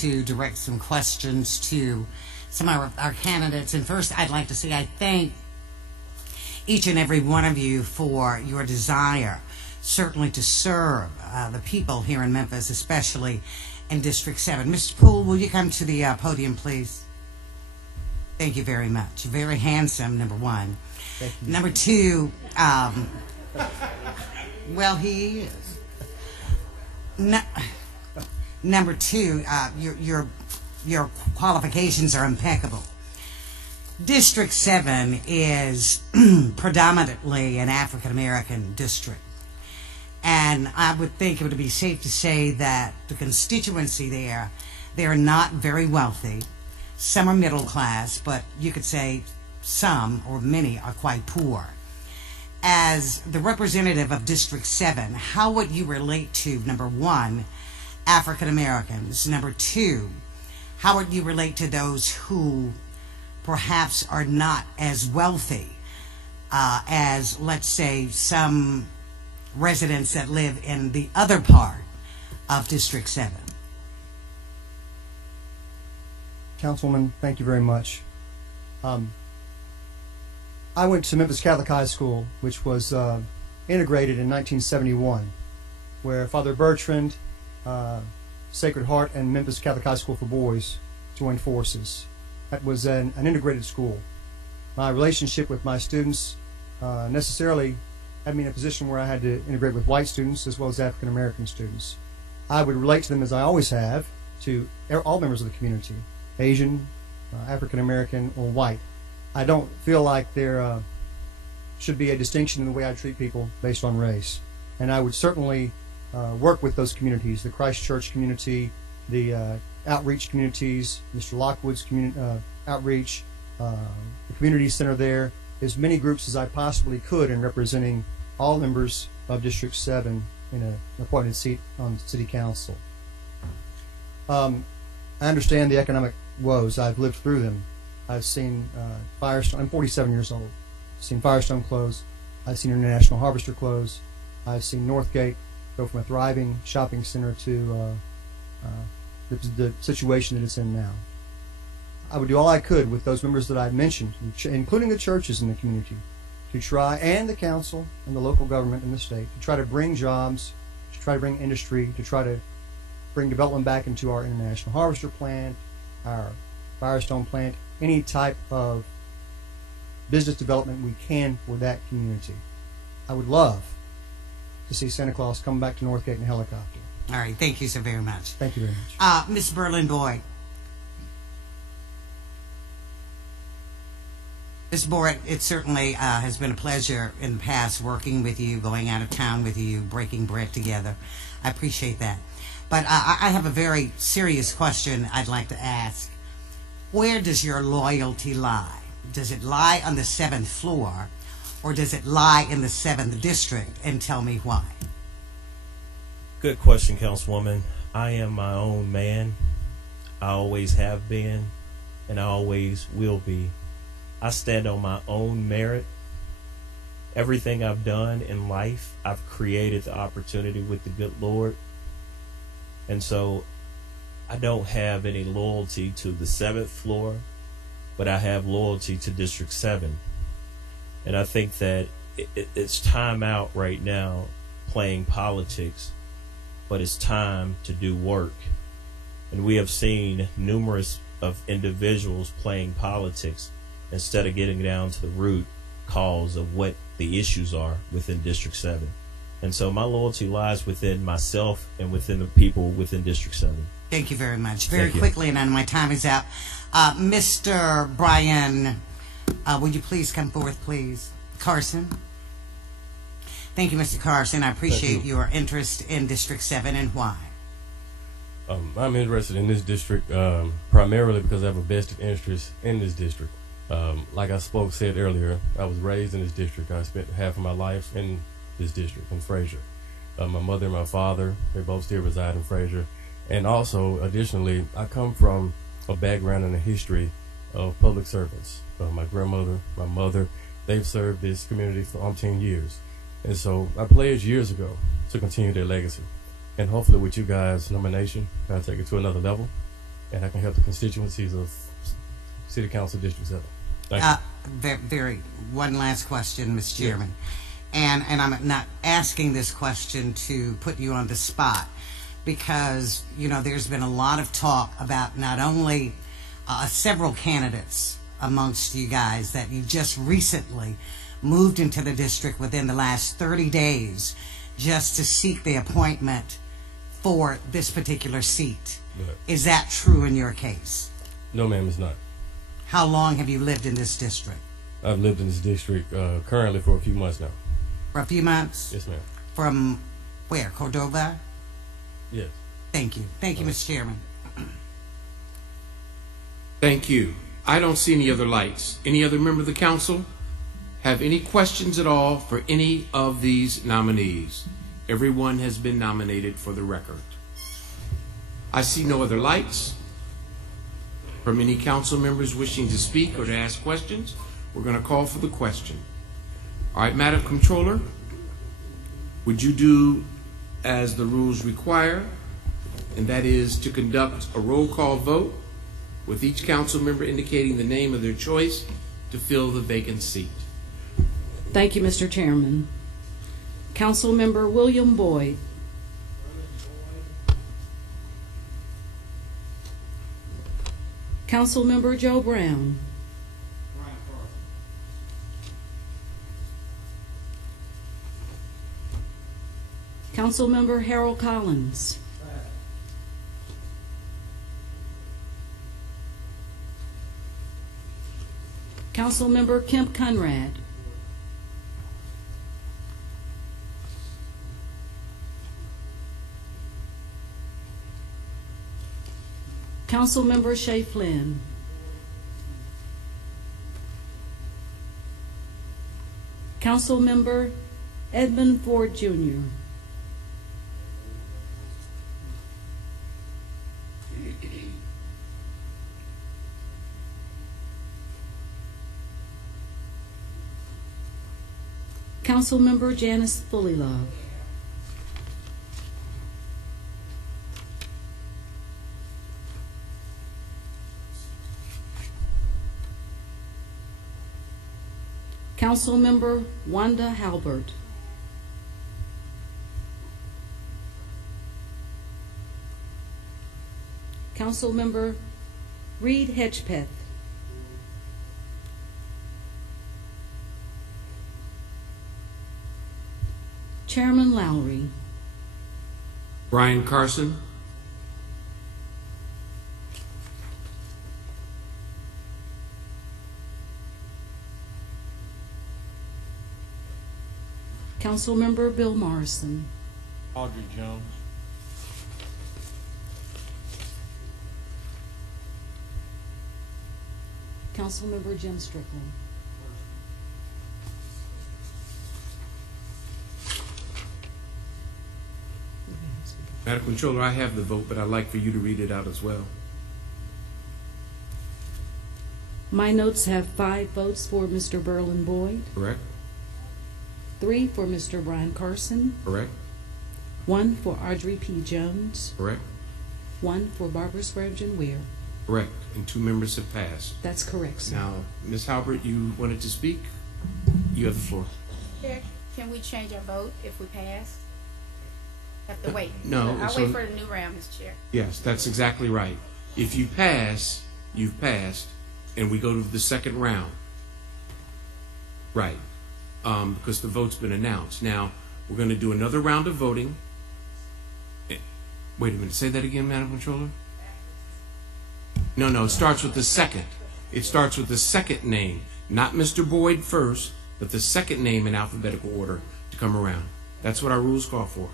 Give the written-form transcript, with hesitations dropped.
to direct some questions to some of our candidates. And first, I'd like to say I thank each and every one of you for your desire, certainly to serve the people here in Memphis, especially in District 7. Mr. Poole, will you come to the podium, please? Thank you very much. Very handsome, number one. Thank you. Number two, well, he is. Number two, your qualifications are impeccable. District 7 is predominantly an African American district. And I would think it would be safe to say that the constituency there, they are not very wealthy. Some are middle class, but you could say some or many are quite poor. As the representative of District 7, how would you relate to, number one, African Americans? Number two, how would you relate to those who perhaps are not as wealthy as, let's say, some residents that live in the other part of District 7? Councilwoman, thank you very much. I went to Memphis Catholic High School, which was integrated in 1971, where Father Bertrand, Sacred Heart, and Memphis Catholic High School for Boys joined forces. That was an integrated school. My relationship with my students necessarily had me in a position where I had to integrate with white students as well as African American students. I would relate to them, as I always have, to all members of the community, Asian, African American, or white. I don't feel like there should be a distinction in the way I treat people based on race. And I would certainly work with those communities, the Christ Church community, the outreach communities, Mr. Lockwood's outreach, the community center there, as many groups as I possibly could in representing all members of District 7 in an appointed seat on City Council. I understand the economic woes. I've lived through them. I've seen Firestone. I'm 47 years old. I've seen Firestone close. I've seen International Harvester close. I've seen Northgate go from a thriving shopping center to the situation that it's in now. I would do all I could with those members that I've mentioned, including the churches in the community, to try, and the council and the local government in the state, to try to bring jobs, to try to bring industry, to try to bring development back into our International Harvester plant, our Firestone plant, any type of business development we can for that community. I would love to see Santa Claus come back to Northgate in a helicopter. All right, thank you so very much. Thank you very much. Ms. Berlin-Boyd. Ms. Boyd, it certainly has been a pleasure in the past working with you, going out of town with you, breaking bread together. I appreciate that. But I have a very serious question I'd like to ask. Where does your loyalty lie? Does it lie on the 7th floor, or does it lie in the 7th district? And tell me why. Good question, Councilwoman. I am my own man. I always have been, and I always will be. I stand on my own merit. Everything I've done in life, I've created the opportunity with the good Lord. And so I don't have any loyalty to the 7th floor, but I have loyalty to District 7. And I think that it's time out right now playing politics, but it's time to do work. And we have seen numerous of individuals playing politics instead of getting down to the root cause of what the issues are within District 7. And so my loyalty lies within myself and within the people within District 7. Thank you very much. Very quickly, and I know my time is up. Mr. Brian, would you please come forth, please? Carson. Thank you, Mr. Carson. I appreciate your interest in District 7, and why? I'm interested in this district primarily because I have a vested interest in this district. Like I said earlier, I was raised in this district. I spent half of my life in this district, in Fraser. My mother and my father, they both still reside in Fraser. And also, additionally, I come from a background and a history of public servants. My grandmother, my mother, they've served this community for umpteen years. And so I pledged years ago to continue their legacy. And hopefully with you guys' nomination, I'll take it to another level. and I can help the constituencies of City Council District 7. Thank you. One last question, Mr. Chairman. And I'm not asking this question to put you on the spot, because, you know, there's been a lot of talk about not only several candidates amongst you guys that you just recently moved into the district within the last 30 days just to seek the appointment for this particular seat. Right. Is that true in your case? No, ma'am, it's not. How long have you lived in this district? I've lived in this district currently for a few months now. For a few months? Yes, ma'am. From where? Cordova? Yes. Thank you. Thank you, Mr. Chairman. Thank you. I don't see any other lights. Any other member of the council have any questions at all for any of these nominees? Everyone has been nominated for the record. I see no other lights. From any council members wishing to speak or to ask questions, we're going to call for the question. All right, Madam Controller, would you do as the rules require, and that is to conduct a roll call vote with each council member indicating the name of their choice to fill the vacant seat. Thank you, Mr. Chairman. Councilmember William Boyd. Councilmember Joe Brown. Councilmember Harold Collins. Councilmember Kemp Conrad. Councilmember Shay Flynn. Councilmember Edmund Ford Jr. Councilmember Janice Fullilove. Councilmember Wanda Halbert. Councilmember Reed Hedgepeth. Chairman Lowry. Brian Carson. Councilmember Bill Morrison. Audrey Jones. Councilmember Jim Strickland. Madam Controller, I have the vote, but I'd like for you to read it out as well. My notes have 5 votes for Mr. Berlin Boyd, Correct? 3 for Mr. Brian Carson, Correct? 1 for Audrey P. Jones, Correct? 1 for Barbara Swearingen Weir. Correct. And 2 members have passed. That's correct, sir. Now, Ms. Halbert, you wanted to speak? You have the floor. Chair, can we change our vote if we pass? Have to wait. No, I'll so- wait for the new round, Mr. Chair. Yes, that's exactly right. If you pass, you've passed, and we go to the second round. Right. Because the vote's been announced. Now, we're going to do another round of voting. Wait a minute. Say that again, Madam Controller? No, it starts with the second. It starts with the second name. Not Mr. Boyd first, but the second name in alphabetical order to come around. That's what our rules call for.